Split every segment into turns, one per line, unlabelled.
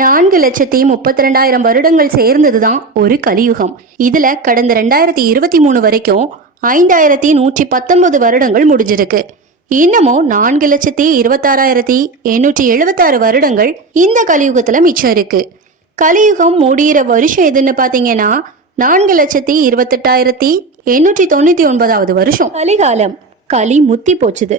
நான்கு லட்சத்தி முப்பத்தி ரெண்டாயிரம் வருடங்கள் சேர்ந்ததுதான் ஒரு கலியுகம். இதுல கடந்த ரெண்டாயிரத்தி இருபத்தி மூணு வரைக்கும் ஐந்தாயிரத்தி நூற்றி பத்தொன்பது வருடங்கள் முடிஞ்சிருக்கு. இன்னமும் நான்கு லட்சத்தி இருபத்தாறாயிரத்தி எண்ணூற்றி எழுபத்தாறு வருடங்கள் இந்த கலியுகத்துல மிச்சம் இருக்கு. கலியுகம் முடியிற வருஷம் எதுன்னு பாத்தீங்கன்னா நான்கு லட்சத்தி இருபத்தெட்டாயிரத்தி எண்ணூற்றி தொண்ணூத்தி ஒன்பதாவது வருஷம். கலிகாலம். களி முத்தி போச்சுது.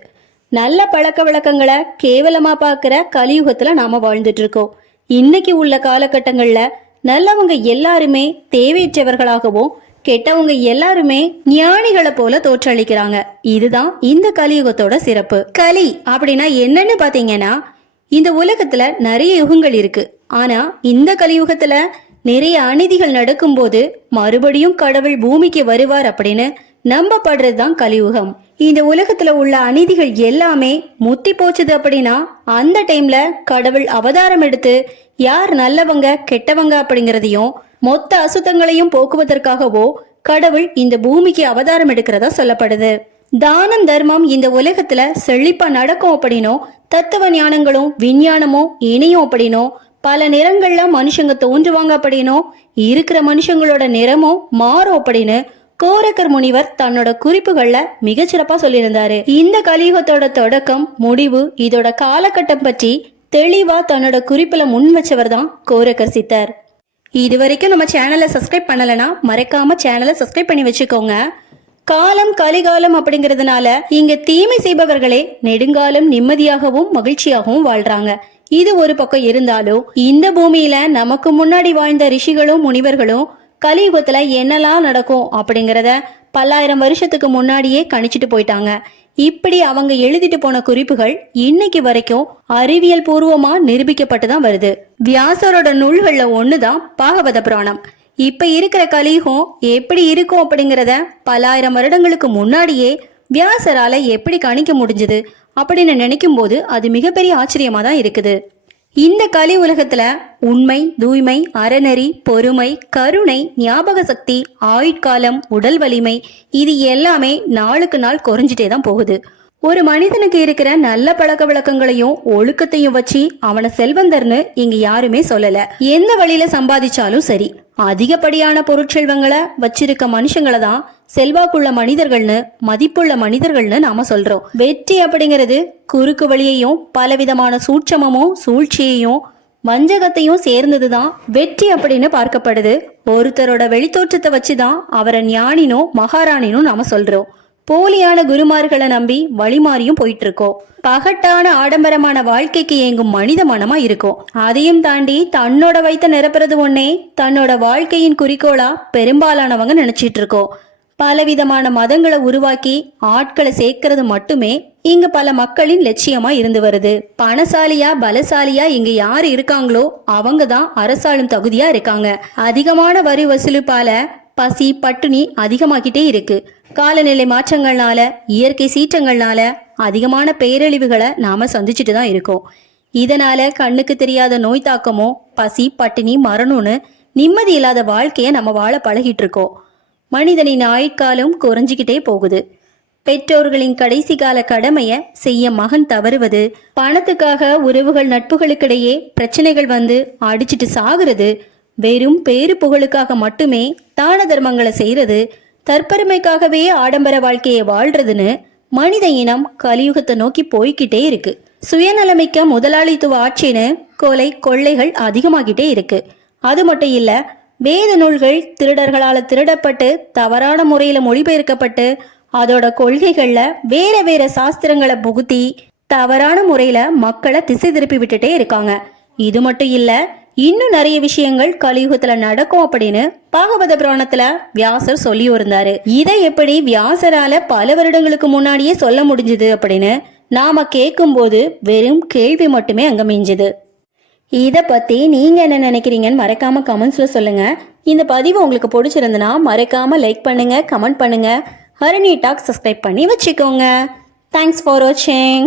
நல்ல பழக்க வழக்கங்களை கேவலமா பார்க்குற கலியுகத்துல நாம வாழ்ந்துட்டு இருக்கோம். இன்னைக்கு உள்ள காலகட்டங்கள்ல நல்லவங்க எல்லாருமே தேவையற்றவர்களாகவும் கெட்டவங்க எல்லாருமே ஞானிகளை போல தோற்றளிக்கிறாங்க. இதுதான் இந்த கலியுகத்தோட சிறப்பு. கலி அப்படின்னா என்னன்னு பாத்தீங்கன்னா இந்த உலகத்துல நிறைய யுகங்கள் இருக்கு. ஆனா இந்த கலியுகத்துல நிறைய அநீதிகள் நடக்கும்போது மறுபடியும் கடவுள் பூமிக்கு வருவார் அப்படின்னு நம்பப்படுறது தான் கலியுகம். இந்த உலகத்துல உள்ள அநீதிகள் எல்லாமே முத்தி போச்சுது அப்படின்னா அந்த டைம்ல கடவுள் அவதாரம் எடுத்து யார் நல்லவங்க கெட்டவங்க அப்படிங்கறதையும் மொத்த அசுத்தங்களையும் போக்குவதற்காகவோ கடவுள் இந்த பூமிக்கு அவதாரம் எடுக்கிறதா சொல்லப்படுது. தானம் தர்மம் இந்த உலகத்துல செழிப்பா நடக்கும் அப்படின்னும் தத்துவ ஞானங்களும் விஞ்ஞானமும் இணையும் அப்படின்னும் பல நிறங்கள்ல மனுஷங்க தோன்றுவாங்க அப்படின்னும் இருக்கிற மனுஷங்களோட நிறமும் மாறும் அப்படின்னு கோரக்கர் முனிவர் தன்னோட குறிப்புகள்ல மிகச்சிறப்பா சொல்லியிருந்தாரு. இந்த கலியுகத்தோட தொடக்கம் முடிவு இதோட காலகட்டம் பற்றி தெளிவா தன்னோட குறிப்புல முன் வச்சவர் தான் கோரக்கர் சித்தர். இது வரைக்கும் நம்ம சேனலை சப்ஸ்கிரைப் பண்ணலைன்னா மறக்காம சேனலை சப்ஸ்கிரைப் பண்ணி வச்சுக்கோங்க. காலம் கலிகாலம் அப்படிங்கிறதுனால இங்க தீமை செய்பவர்களே நெடுங்காலம் நிம்மதியாகவும் மகிழ்ச்சியாகவும் வாழ்றாங்க. இது ஒரு பக்கம் இருந்தாலும் இந்த பூமியில நமக்கு முன்னாடி வாழ்ந்த ரிஷிகளும் முனிவர்களும் கலியுகத்துல என்னெல்லாம் நடக்கும் அப்படிங்கிறத பல்லாயிரம் வருஷத்துக்கு முன்னாடியே கணிச்சிட்டு போயிட்டாங்க. இப்படி அவங்க எழுதிட்டு போன குறிப்புகள் இன்னைக்கு வரைக்கும் அறிவியல் பூர்வமா நிரூபிக்கப்பட்டு தான் வருது. வியாசரோட நூல்கள்ல ஒண்ணுதான் பாகவத புராணம். இப்ப இருக்கிற கலியுகம் எப்படி இருக்கும் அப்படிங்கிறத பல்லாயிரம் வருடங்களுக்கு முன்னாடியே வியாசரால எப்படி கணிக்க முடிஞ்சது அப்படின்னு நினைக்கும் போது அது மிகப்பெரிய ஆச்சரியமா தான் இருக்குது. இந்த கலி உலகத்துல உண்மை தூய்மை அறநெறி பொறுமை கருணை ஞாபக சக்தி ஆயுட்காலம் உடல் வலிமை இது எல்லாமே நாளுக்கு நாள் குறைஞ்சிட்டே தான் போகுது. ஒரு மனிதனுக்கு இருக்கிற நல்ல பழக்க வழக்கங்களையும் ஒழுக்கத்தையும் வச்சு அவனை செல்வந்தர்னு இங்க யாருமே சொல்லல. எந்த வழியில சம்பாதிச்சாலும் சரி. அதிகப்படியான பொருட்செல்வங்களை வச்சிருக்க மனுஷங்களை தான் செல்வாக்குள்ள மனிதர்கள்னு மதிப்புள்ள மனிதர்கள்னு நாம சொல்றோம். வெற்றி அப்படிங்கிறது குறுக்கு வழியையும் பலவிதமான சூட்சமமும் சூழ்ச்சியையும் வஞ்சகத்தையும் சேர்ந்தது தான் வெற்றி அப்படின்னு பார்க்கப்படுது. ஒருத்தரோட வெளித்தோற்றத்தை வச்சுதான் அவரை ஞானினோ மகாராணினோ நாம சொல்றோம். போலியான குருமார்களை நம்பி வழிமாறியும் போயிட்டு இருக்கோம் பகட்டான ஆடம்பரமான வாழ்க்கைக்கு ஏங்கும் மனித மனமா இருக்கும். அதையும் தாண்டி தன்னோட வைத்த நிரப்புறது ஒன்னே தன்னோட வாழ்க்கையின் குறிக்கோளா பெரும்பாலானவங்க நினைச்சிட்டு இருக்கோம் பலவிதமான மதங்களை உருவாக்கி ஆட்களை சேர்க்கறது மட்டுமே இங்க பல மக்களின் லட்சியமா இருந்து வருது. பணசாலியா பலசாலியா இங்க யாரு இருக்காங்களோ அவங்க தான் அரசாளும் தகுதியா இருக்காங்க. அதிகமான வரி வசூலிப்பால பசி பட்டினி அதிகமாகிட்டே இருக்கு. காலநிலை மாற்றங்கள்னால இயற்கை சீற்றங்கள்னால அதிகமான பேரழிவுகளை நாம சந்திச்சுட்டு தான் இருக்கோம். இதனால கண்ணுக்கு தெரியாத நோய் தாக்கமோ பசி பட்டினி மரணம்னு நிம்மதி இல்லாத வாழ்க்கைய நம்ம வாழ பழகிட்டு இருக்கோம். மனிதனின் ஆயுட்காலம் குறைஞ்சிக்கிட்டே போகுது. பெற்றோர்களின் கடைசி கால கடமைய செய்ய மகன் தவறுவது பணத்துக்காக உறவுகள் நட்புகளுக்கிடையே பிரச்சனைகள் வந்து அடிச்சிட்டு சாகுறது வெறும் பேரு புகழுக்காக மட்டுமே தான தர்மங்களை செய்யறது தற்பெருமைக்காகவே ஆடம்பர வாழ்க்கையை வாழ்றதுன்னு மனித இனம் கலியுகத்தை நோக்கி போய்கிட்டே இருக்கு. சுயநலமிக்க முதலாளித்துவ ஆட்சின்னு கொலை கொள்ளைகள் அதிகமாகிட்டே இருக்கு. அது மட்டும் இல்ல வேத நூல்கள் திருடர்களால திருடப்பட்டு தவறான முறையில மொழிபெயர்க்கப்பட்டு அதோட கொள்கைகள்ல வேற வேற சாஸ்திரங்களை புகுத்தி தவறான முறையில மக்களை திசை திருப்பி விட்டுட்டே இருக்காங்க. இது மட்டும் இல்லை இன்னும் நிறைய விஷயங்கள் கலியுகத்துல நடக்கும் அப்படின்னு பாகவத புராணத்துல வியாசர் சொல்லி இருந்தாரு. இதை எப்படி வியாசரால பல வருடங்களுக்கு முன்னாடியே சொல்ல முடிஞ்சது அப்படின்னு நாம கேட்கும்போது வெறும் கேள்வி மட்டுமே அங்க மிஞ்சுது. இதை பத்தி நீங்க என்ன நினைக்கிறீங்கன்னு மறக்காம கமெண்ட்ஸ்ல சொல்லுங்க. இந்த பதிவு உங்களுக்கு பிடிச்சிருந்துன்னா மறக்காம லைக் பண்ணுங்க கமெண்ட் பண்ணுங்க. ஹரணி டாக் சப்ஸ்கிரைப் பண்ணி வச்சுக்கோங்க. தேங்க்ஸ் ஃபார் வாட்சிங்